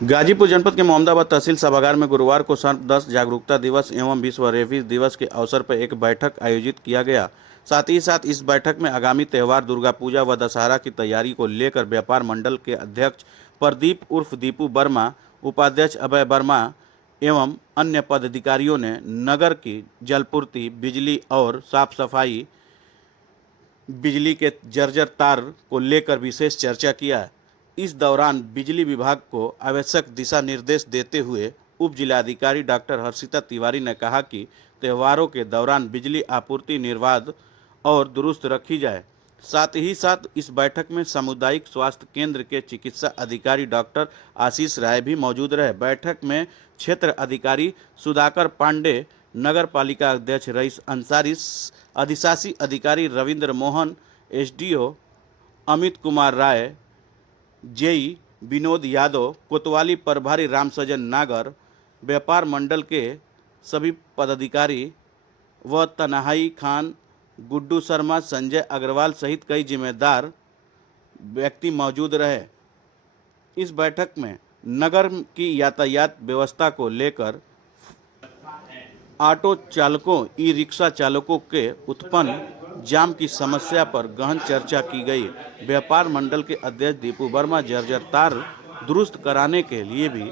गाजीपुर जनपद के मोहम्मदाबाद तहसील सभागार में गुरुवार को सर्प दंश जागरूकता दिवस एवं विश्व रेबीज दिवस के अवसर पर एक बैठक आयोजित किया गया। साथ ही साथ इस बैठक में आगामी त्यौहार दुर्गा पूजा व दशहरा की तैयारी को लेकर व्यापार मंडल के अध्यक्ष प्रदीप उर्फ दीपू वर्मा, उपाध्यक्ष अभय वर्मा एवं अन्य पदाधिकारियों ने नगर की जलपूर्ति, बिजली और साफ सफाई, बिजली के जर्जर तार को लेकर विशेष चर्चा किया। इस दौरान बिजली विभाग को आवश्यक दिशा निर्देश देते हुए उप जिलाधिकारी डॉक्टर हर्षिता तिवारी ने कहा कि त्योहारों के दौरान बिजली आपूर्ति निर्बाध और दुरुस्त रखी जाए। साथ ही साथ इस बैठक में सामुदायिक स्वास्थ्य केंद्र के चिकित्सा अधिकारी डॉक्टर आशीष राय भी मौजूद रहे। बैठक में क्षेत्र अधिकारी सुधाकर पांडे, नगर पालिका अध्यक्ष रईस अंसारी, अधिशासी अधिकारी रविंद्र मोहन, एसडीओ अमित कुमार राय, जेई विनोद यादव, कोतवाली प्रभारी रामसजन नागर, व्यापार मंडल के सभी पदाधिकारी व तन्हाई खान, गुड्डू शर्मा, संजय अग्रवाल सहित कई जिम्मेदार व्यक्ति मौजूद रहे। इस बैठक में नगर की यातायात व्यवस्था को लेकर ऑटो चालकों, ई रिक्शा चालकों के उत्पन्न जाम की समस्या पर गहन चर्चा की गई। व्यापार मंडल के अध्यक्ष दीपू वर्मा जर्जर तार दुरुस्त कराने के लिए भी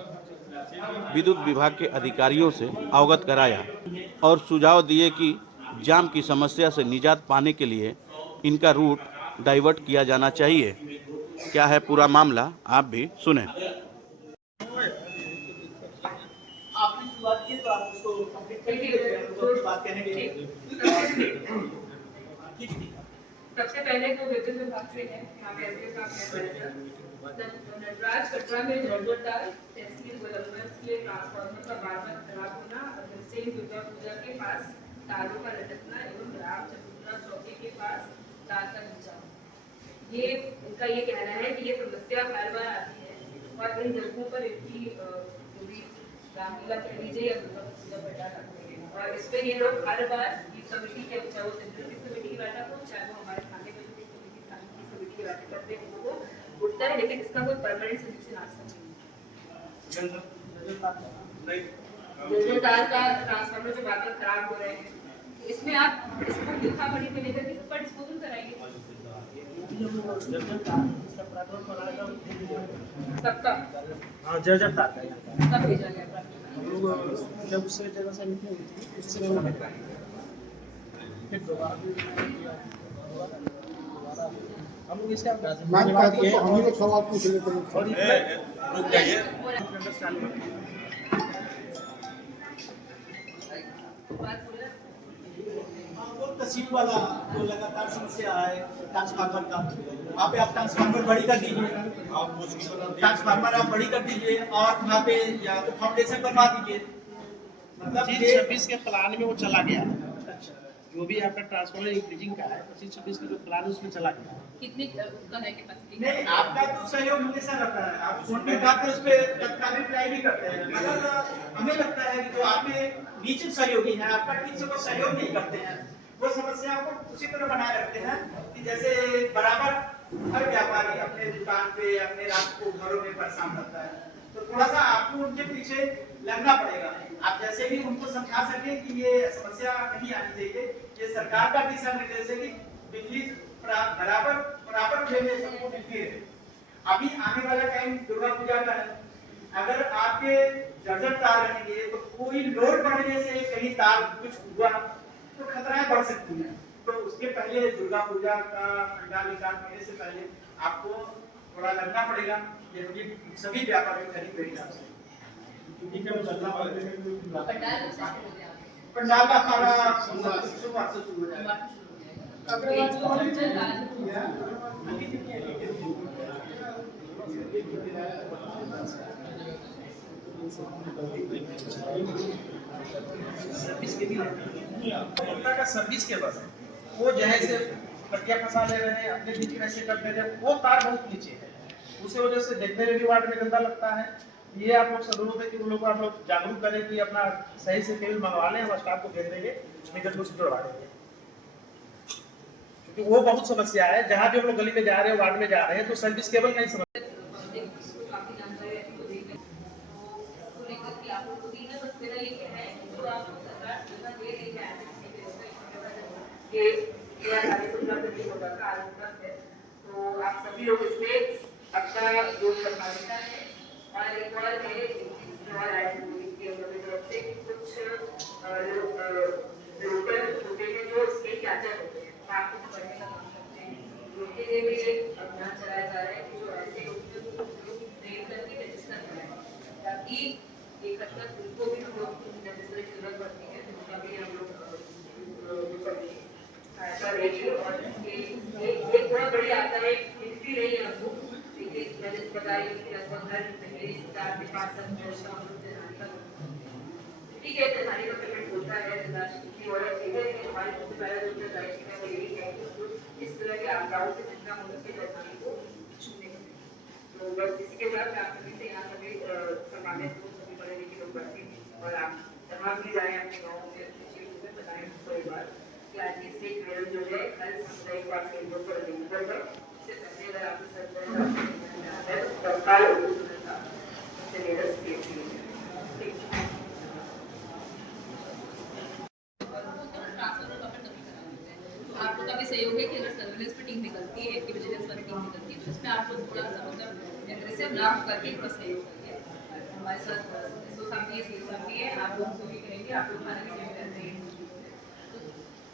विद्युत विभाग के अधिकारियों से अवगत कराया और सुझाव दिए कि जाम की समस्या से निजात पाने के लिए इनका रूट डाइवर्ट किया जाना चाहिए। क्या है पूरा मामला, आप भी सुने। आपने शुरुआत की तो आप उसको कंप्लीट करिए, तो बात करेंगे। सबसे पहले तो विद्युत विभाग से है, यहाँ पे एसडीओ साहब हैं, नटराज कटरा में जर्जर तार तहसील गोलंबर के ट्रांसफार्मर का बार-बार खराब होना और जिससे दुर्गा पूजा के पास तारों का लटकना एवं ग्राम चतुर्था चौकी के पास तार का खिंचाव। ये इनका ये कहना है कि ये समस्या हर बार आती है और इन जगहों पर इनकी जो भी रामलीला कह लीजिए या दुर्गा पूजा पंडाल रखते हैं और इस पे ये लोग हर बार ये कमेटी के चाहे वो सेंट्रल की कमेटी की बैठक हो चाहे वो हमारे थाने में जो कमेटी की बैठक करते हैं वो उठता है, लेकिन इसका कोई परमानेंट सोल्यूशन आज तक नहीं है। जर्जर तार का ट्रांसफार्मर जो बार-बार खराब हो रहे हैं, इसमें आप इसको लिखा पढ़ी पे लेकर किस पर डिस्पोजल कराएंगे? सबका हाँ, जर्जर तार का कब भेजा गया? जब उससे जगह से निकली थी उससे वो निकला फिर दोबारा हम लोग इसका मैम कहते हैं हम लोग सवाल पूछ लेते हैं और रुक जाइए वो तहसील वाला जो लगातार समस्या है ट्रांसफार्मर का, वहाँ पे आप ट्रांसफार्मर बड़ी कर दीजिए, ट्रांसफार्मर आप बड़ी कर दीजिए और वहाँ पे या तो फाउंडेशन बनवा दीजिए। मतलब 26 के प्लान में वो चला गया। जो भी आपका ट्रांसफार्मर इंक्रीजिंग का है 25-26 का जो प्लान है उसमें चला गया। कितनी उसका है कैपेसिटी? नहीं, आपका तो सहयोग हमेशा रहता है, आप फोन पे बात उस पे तत्काल रिप्लाई भी करते हैं, मगर हमें लगता है कि जो आपके नीचे सहयोगी हैं आपका ठीक से वो सहयोग नहीं करते हैं, वो समस्या को उसी तरह बनाए रखते हैं कि जैसे बराबर हर व्यापारी अपने दुकान पे अपने रात को घरों में परेशान रहता है। तो थोड़ा सा आपको उनके पीछे लगना पड़ेगा। आप जैसे भी उनको समझा सके कि ये समस्या नहीं आनी चाहिए, ये सरकार का दिशा निर्देश है कि बिजली बराबर वे में सबको मिलती है। अभी आने वाला टाइम दुर्गा पूजा का है, अगर आपके जर्जर तार रहेंगे तो कोई लोड बढ़ने से कहीं तार कुछ हुआ तो खतराएं बढ़ सकती हैं। तो उसके पहले दुर्गा पूजा का पंडाल निकाल होने से पहले आपको थोड़ा लगना पड़ेगा, ये सभी व्यापारियों खरीद रही है। पंडाल का हमारा सुबह से शुरू हो जाएगा। सर्विस के बाद वो जहाँ से पटिया फंसा ले रहे हैं अपने दिन कैसे कर ले रहे हैं, वो तार बहुत नीचे है, उसी वजह से देखने में भी वार्ड में गंदा लगता है। ये आप लोग से अनुरोध है कि उन लोगों को आप लोग जागरूक करें कि अपना सही से केबल मंगवा लें, हम स्टाफ को भेज देंगे मीटर को जुड़वा देंगे, क्योंकि वो बहुत समस्या है। जहाँ भी हम लोग गली में जा रहे हैं वार्ड में जा रहे हैं तो सर्विस केबल नहीं समस्या के या 15:30 होगा का आज उपलब्ध है, तो आप सभी लोग इसमें अपना योगदान देना है। और एक और है और ऐड की अपनी तरफ से कुछ लोकल होते हैं जो स्टेट कैचर होते हैं, आपको पढ़ने का काम करते हैं, उनके लिए भी एक अभियान चलाया जा रहा है कि जो ऐसे लोग ट्रेन करके रजिस्टर कराएं, ताकि एक हद तक उनको भी रजिस्टर की जरूरत पड़ती है, तो उनका भी हम लोग सहायता लेंगे। और एक बहुत बड़ी आता है, हिस्ट्री नहीं है हमको, लेकिन मैंने बताया कि लगभग हर महीने 4 से 5 तक ठीक है, तेनाली का पेमेंट होता है, राशि और चीजें हमारी सबसे पहला जो दायित्व है वो यही है कि इस तरह के आपदाओं से जितना हो सके तेनाली को छूने का। तो बस इसी के साथ आप सभी से यहाँ सभी सम्मानित लोग, सभी पढ़े लिखे लोग बैठे हैं और आप जहाँ भी जाए अपने गाँव में बताएं तो एक बार कि आज की स्टेट मेडल जो है हर सामुदायिक वार्ड केंद्रों पर अवेलेबल है। इससे पहले अगर आपको सरकार आप लोग का भी सहयोग है कि अगर सर्विलेंस पे टीम निकलती है, एक्टिव विजिलेंस वाली टीम निकलती है, तो इसमें आप लोग थोड़ा सा मतलब एग्रेसिव ना होकर के थोड़ा सहयोग करिए हमारे साथ। तो सामने है आप लोग जो भी करेंगे, आप लोग हमारे लिए करते हैं।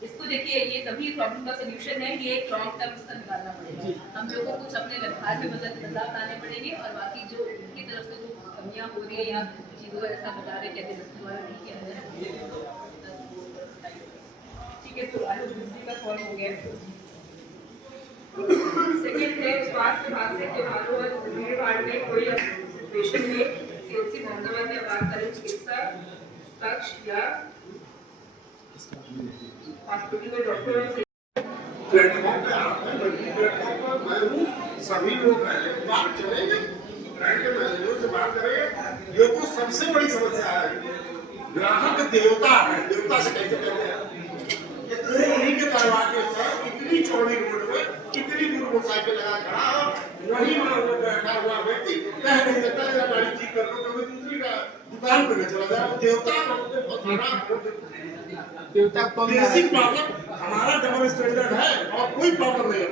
इसको देखिए, ये तभी प्रॉब्लम का सोल्यूशन है, ये एक लॉन्ग टर्म इसका निकालना पड़ेगा। हम लोगों को कुछ अपने व्यवहार में बदलाव लाने पड़ेंगे और बाकी जो उनकी तरफ से जो कमियाँ हो रही है या चीज़ों का ऐसा बता रहे कहते हैं द्वारा नहीं किया जाए, ठीक है। तो आलू बिजली का सॉल्व हो गया। सेकेंड है स्वास्थ्य विभाग से त्योहारों और भीड़ भाड़ में कोई सिचुएशन में सीएमसी मोहम्मदाबाद में आपातकालीन चिकित्सा कक्ष या हॉस्पिटल में डॉक्टरों से प्लेटफॉर्म पे आप हैं, प्लेटफॉर्म पर मैं हूँ, सभी लोग हैं, बात चलेंगे, बैंक के मैनेजर से बात करेंगे। ये तो सबसे बड़ी समस्या है, ग्राहक देवता है, देवता से कैसे कहते हैं? उन्हीं के दरबार के साथ इतनी चौड़ी रोड में कितनी दूर मोटरसाइकिल लगा खड़ा हो, वही वहाँ बैठा हुआ व्यक्ति कह नहीं सकता मेरा गाड़ी ठीक कर लो, तो मैं दूसरी का दुकान पे चला जाए। वो देवता बहुत बड़ा देवता को बेसिक प्रॉब्लम हमारा डबल स्टैंडर्ड है और कोई प्रॉब्लम नहीं है।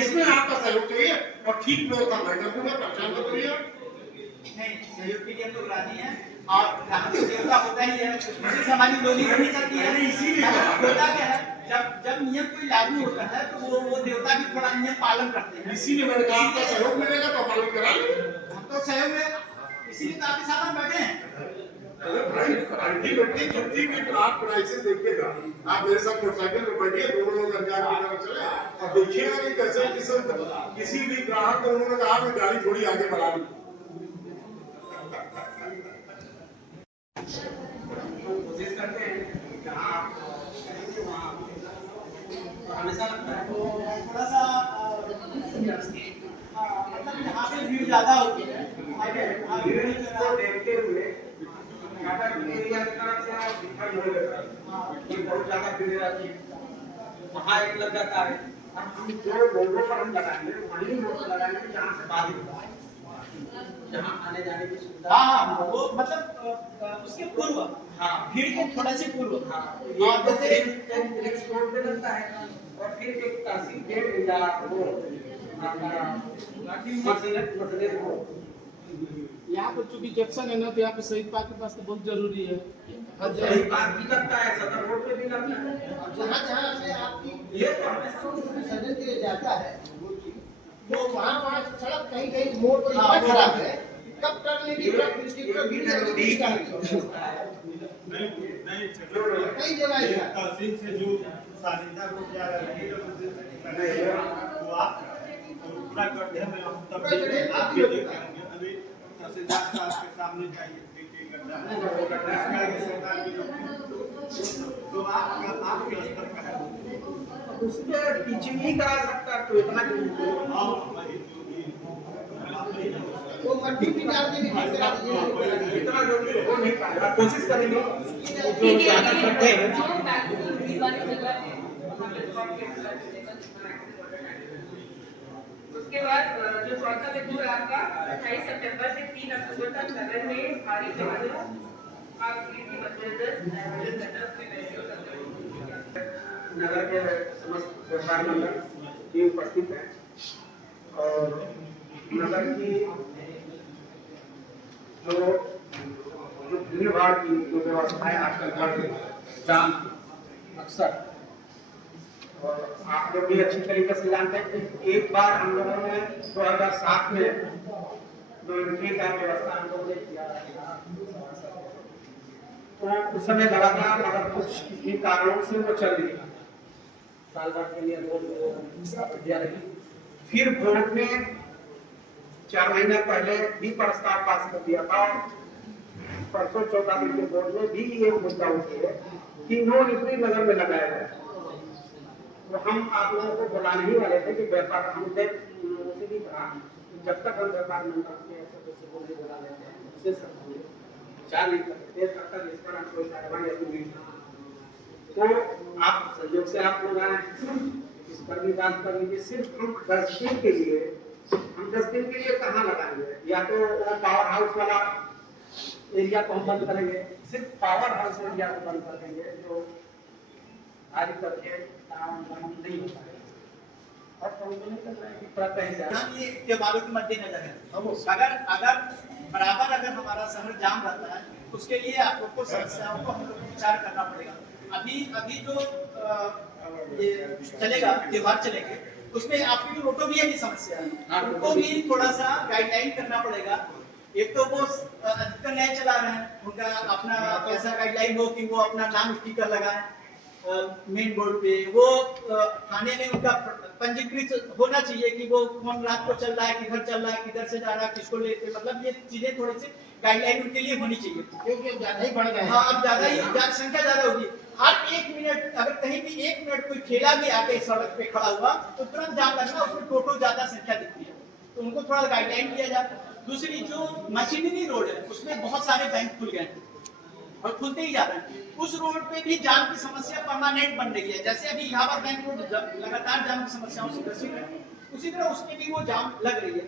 इसमें आपका सहयोग चाहिए और ठीक व्यवस्था मैं कर दूंगा, परेशान मत करिए। नहीं, सहयोग के लिए हम लोग राजी हैं और ग्राहक तो देवता होता ही है, उसी से हमारी बोली करनी चाहती है। इसीलिए होता क्या है, जब नियम कोई लागू होता है तो वो देवता भी थोड़ा नियम पालन करते हैं। इसीलिए मैंने कहा आपका सहयोग मिलेगा तो पालन करा लेंगे। हम तो सहयोग में इसीलिए तो आपके साथ हम बैठे हैं। अरे भाई आंटी बंटी छुट्टी की आप प्राइसेस देखिएगा, आप मेरे साथ मोटरसाइकिल में बैठिए, दोनों लोग अंजान की तरफ चले और देखिएगा कि कैसे किसी भी ग्राहक को उन्होंने कहा कि गाड़ी थोड़ी आगे बढ़ा दी। कोशिश करते हैं जहाँ आप हमेशा लगता है थोड़ा सा मतलब यहाँ पे भीड़ ज्यादा होती है, भीड़ को देखते हुए टाटा एरिया की तरफ से दिखाई हो जाता है कि बहुत ज्यादा भीड़ रहती है, वहाँ एक लग जाता है। अब हम जो लोगों पर हम लगाएंगे वहीं लोग लगाएंगे जहाँ से बाधित हुआ है, जहाँ आने जाने की सुविधा। हाँ, वो मतलब उसके पूर्व, हाँ, भीड़ के थोड़ा से पूर्व। हाँ, और जैसे एक रोड पे लगता है और फिर एक तहसील गेट या वो मसले हो। यहाँ पर चूंकि जंक्शन है ना, तो यहाँ पे शहीद पार्क के पास तो बहुत जरूरी है। सही बात भी लगता है, सदर रोड पे भी लगता है। जहाँ जहाँ से आपकी ये तो हमेशा विसर्जन के लिए जाता है वो वहाँ सड़क कहीं मोड़ पर इतना खराब है, कब टर्न लेगी कई जगह ऐसा तहसील से जो सानिध्य को क्या वो आप पूरा गड्ढे में हम तब आपके देखेंगे। अभी तहसीलदार साहब के सामने जाइए, देखिए गड्ढा तो आपके स्तर का है, उसमें टीचिंग ही करा सकता है, तो इतना वो मट्टी भी डाल के ठीक करा दीजिए। इतना जल्दी हो नहीं पाएगा, कोशिश करेंगे। ठीक है, जो मैक्सिमम वाली जगह है वहाँ पे स्टॉप के उसके बाद जो चौथा बिंदु है आपका 28 सितंबर से 3 अक्टूबर तक नगर में भारी वाहनों आप भीड़ की मद्देनजर सेटअप में वैसे नगर के समस्त व्यापार मंडल भी उपस्थित है और नगर की जो भीड़ भाड़ की जो व्यवस्था है आजकल बढ़ जाम अक्सर, और आप लोग भी अच्छी तरीके से जानते हैं कि एक बार हम लोगों ने 2007 में जो एंट्री का व्यवस्था हम लोगों ने किया तो उस समय लगातार अगर कुछ किसी कारणों से वो चल रही साल भर के लिए रोड दिया रही। फिर बोर्ड ने 4 महीने पहले भी प्रस्ताव पास कर दिया था। परसों 14 दिन के बोर्ड में भी ये मुद्दा उठी है कि नो एंट्री नगर में लगाया जाए। तो हम आप लोगों को बुलाने ही वाले थे कि व्यापार हमने उसे भी कहा जब तक हम व्यापार मंडल के सदस्य को नहीं बुला लेते हैं उससे सब विचार नहीं करते तब तक इस पर हम कोई कार्रवाई नहीं। तो आप सहयोग से आप लोग आए इस पर भी बात कर लीजिए। सिर्फ हम 10 दिन के लिए कहाँ लगाएंगे, या तो वो पावर हाउस वाला एरिया को हम बंद करेंगे, सिर्फ पावर हाउस एरिया को बंद कर देंगे जो आज करके काम नहीं हो पाएगा। और नहीं कर रहे हैं कि कहीं से ये त्योहारों के मद्देनजर है, अगर बराबर अगर हमारा शहर जाम रहता है उसके लिए आप लोग को समस्याओं को हम लोग को विचार करना पड़ेगा। अभी जो ये चलेगा त्योहार चलेंगे उसमें आपकी जो ऑटोविया की समस्या है उनको भी थोड़ा सा गाइडलाइन करना पड़ेगा। एक तो वो अधिकतर नए चला रहे हैं, उनका अपना ऐसा गाइडलाइन हो कि वो अपना नाम स्टिकर लगाए मेन बोर्ड पे, वो थाने में उनका पंजीकृत होना चाहिए कि वो कौन रात को चल रहा है, किधर चल रहा है, किधर से जा रहा है, किसको लेके, मतलब ये चीजें थोड़ी सी गाइडलाइन उनके लिए होनी चाहिए क्योंकि ज्यादा ही बढ़ गए। हाँ, अब ज्यादा ही संख्या ज्यादा होगी। हर 1 मिनट अगर कहीं भी 1 मिनट कोई ठेला भी आके सड़क पे खड़ा हुआ तो तुरंत जाम लगना, उसमें टोटो ज्यादा संख्या दिखती है तो उनको थोड़ा गाइडलाइन दिया जाए। दूसरी जो मशीनरी रोड है उसमें बहुत सारे बैंक खुल गए और खुलते ही जा रहे हैं, उस रोड पे भी जाम की समस्या परमानेंट बन रही है। जैसे अभी यहाँ पर बैंक रोड लगातार जाम की समस्याओं से ग्रसित है, उसी तरह उसमें भी वो जाम लग रही है।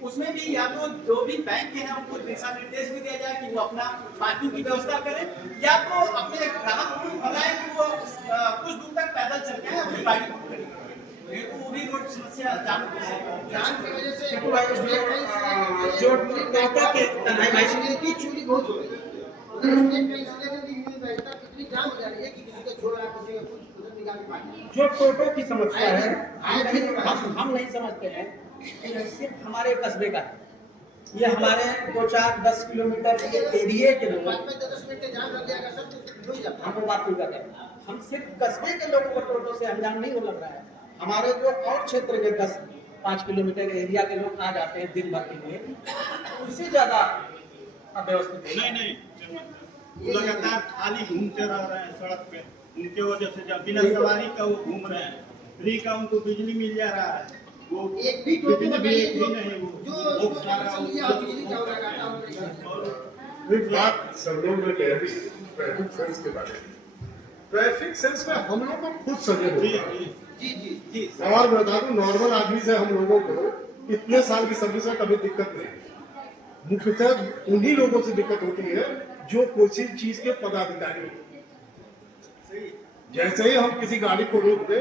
उसमें भी या तो जो भी बैंक है उनको दिशा निर्देश भी दिया जाए कि वो अपना पार्किंग की व्यवस्था करें, या तो अपने ग्राहक को बताएं कि वो कुछ दूर तक पैदल चल के अपनी गाड़ी बुक करें, तो वो भी रोड समस्या जाम की वजह से जो टोटो के की चोरी बहुत हो रही है। इतनी जाम हो जा रही है कि किसी का छोड़ रहा है, किसी का कुछ उधर निकाल के बाकी जो टोटो की समस्या है हम नहीं समझते हैं कि सिर्फ हमारे कस्बे का है, ये हमारे 2-4-10 किलोमीटर के एरिया के लोग 5-10 मिनट का जाम लग जाएगा, सब कुछ हो ही जाता है। हम बात नहीं कर रहे हैं, हम सिर्फ कस्बे के लोगों को टोटो से अंजाम नहीं हो लग रहा है। हमारे जो और क्षेत्र के 10-5 किलोमीटर के एरिया के लोग आ जाते हैं दिन भर के लिए, उससे ज्यादा अव्यवस्थित है। नहीं वो लगातार खाली घूमते रह रहे हैं सड़क पे, उनके वजह से जब बिना सवारी का वो घूम रहे हैं, फ्री का उनको बिजली मिल जा रहा है, वो एक भी टोटो बिजली बताइए भी नहीं, वो सारा बिजली का हो रहा है, घाटा हो रहा है। एक बात सब लोग ने कह दी ट्रैफिक सेंस के बारे में। ट्रैफिक सेंस में हम लोग को खुद सजग होना है। जी और बता दूं, नॉर्मल आदमी से हम लोगों को इतने साल की सर्विस में कभी दिक्कत नहीं। मुख्यतः उन्हीं लोगों से दिक्कत होती है जो किसी चीज के पदाधिकारी होते हैं। जैसे ही हम किसी गाड़ी को रोक दे,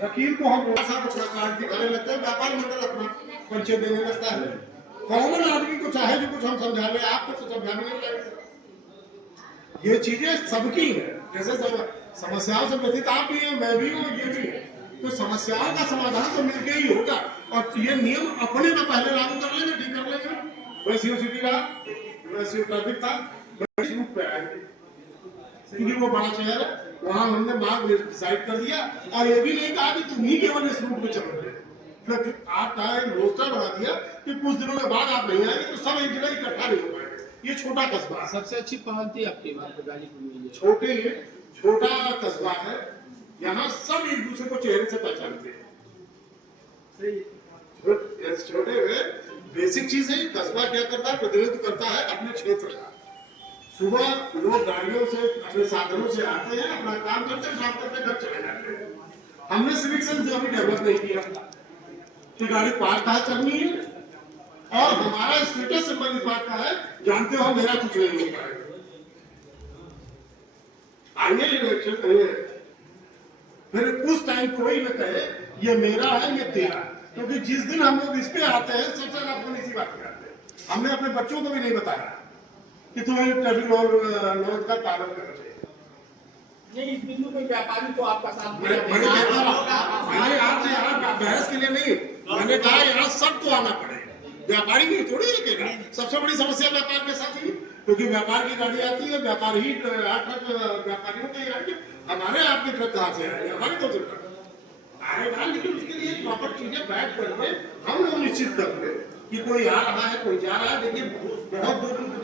वकील को हम साथ अपना कार्ड दिखाने लगते हैं, व्यापार मंडल अपना परिचय देने लगता है। कॉमन आदमी को चाहे जो कुछ हम समझा रहे हैं, आपको तो समझाने नहीं लगेगा। ये चीजें सबकी है, जैसे समस्याओं से व्यथित आप भी हैं, मैं भी हूँ, ये भी है। तो समस्याओं का समाधान तो मिलके ही होगा, और ये नियम अपने में पहले लागू कर लेंगे, ठीक कर लेंगे। वैसे ही सिटी रहा, वैसे ही ट्रैफिक था, बड़े रूप पे आएंगे, क्योंकि वो बड़ा शहर है, वहां हमने मार्ग डिसाइड कर दिया, और ये भी नहीं कहा कि तुम ही केवल इस रूट पे चलोगे। फिर आपका रोस्टर बना दिया कि कुछ दिनों के बाद आप नहीं आएंगे तो सब एक जगह इकट्ठा नहीं हो पाएंगे। ये छोटा कस्बा है, सबसे अच्छी पहल थी आपकी वहाँ पे गाली की छोटा कस्बा है, यहाँ सब एक दूसरे को चेहरे से पहचानते हैं। छोटे में बेसिक चीज है, कस्बा क्या करता है, प्रतिनिधित्व करता है अपने क्षेत्र का। सुबह लोग गाड़ियों से, अपने साधनों से आते हैं, अपना काम करते हैं, शाम तक घर चले जाते हैं। हमने सिविक सेंस अभी डेवलप नहीं किया कि गाड़ी पार्क कहाँ करनी है, और हमारा स्टेटस सिंबल इस बात का है, जानते हो मेरा कुछ नहीं हो पाएगा। आइए इलेक्शन फिर उस टाइम कोई न कहे ये मेरा है ये तेरा है, क्योंकि जिस दिन हम लोग इस पे आते हैं सबसे ज्यादा अपन इसी बात पे आते हैं। हमने अपने बच्चों को भी नहीं बताया कि तुम्हें ट्रैफिक लॉज का पालन करना चाहिए। नहीं, इस बिंदु पे व्यापारी तो आपका साथ मैंने आपसे यहाँ बहस के लिए नहीं, मैंने कहा यहाँ सबको आना पड़ेगा, व्यापारी नहीं थोड़ी रुकेगा। सबसे बड़ी समस्या व्यापार के साथ ही, क्योंकि व्यापार की गाड़ी आती है, व्यापार ही ट्रक व्यापारियों के आएंगे, हमारे आपके ट्रक कहाँ से आएंगे, हमारे तो ट्रक आएगा। लेकिन उसके लिए प्रॉपर चीजें बैठ करके हम लोग निश्चित कर रहे कि कोई आ रहा है कोई जा रहा है। देखिए बहुत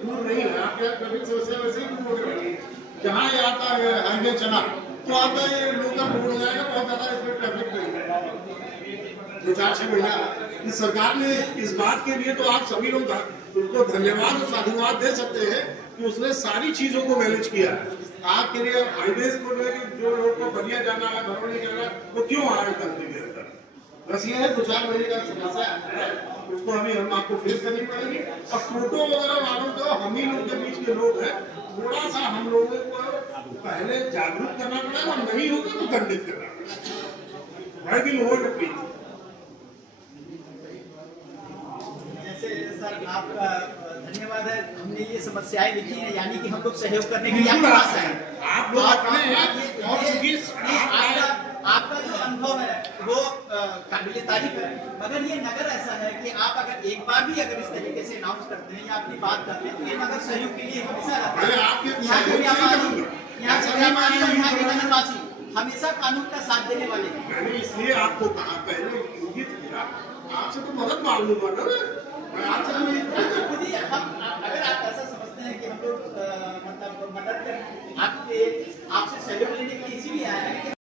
दूर नहीं है, आपके यहाँ ट्रैफिक समस्या वैसे ही दूर हो रही है। जहाँ ये आता है हाईवे चला तो आपका ये लोकल रोड हो जाएगा, बहुत ज्यादा इसमें ट्रैफिक नहीं है। 2-4-6 महीना इस सरकार ने इस बात के लिए तो आप सभी लोग उनको धन्यवाद और साधुवाद दे सकते हैं कि उसने सारी चीजों को मैनेज किया है आपके लिए। हाईवे को जो लोग को बलिया जाना है, भरौली जाना है, वो क्यों आ रहे करते हैं? बस ये है 2-4 महीने का समस्या है, उसको अभी हम आपको फेस करनी पड़ेगी। और टोटो वगैरह वालों को हम ही लोग के बीच के लोग हैं, थोड़ा सा हम लोगों को पहले जागरूक करना पड़ेगा, और नहीं होगा तो दंडित करना पड़ेगा। भाई दिन वोट प्लीज। जैसे सर आपका धन्यवाद है, हमने ये समस्याएं लिखी हैं, यानी कि हम लोग सहयोग करने के लिए आपके पास आए हैं। आप लोग अपने और चूंकि आपका जो अनुभव है वो काबिले तारीफ है, मगर ये नगर ऐसा है कि आप अगर एक बार भी अगर इस तरीके से अनाउंस करते हैं या अपनी बात करते हैं तो ये नगर सहयोग के लिए हमेशा रहता है। यहाँ के व्यापारी, यहाँ के व्यापारी और यहाँ के नगरवासी हमेशा कानून का साथ देने वाले हैं। मैंने इसलिए आपको कहा, पहले इंगित किया, आपसे तो मदद मांगू ना, मैं आपसे खुद ही हम अगर आप ऐसा समझते हैं कि हम लोग मतलब मदद करें आपके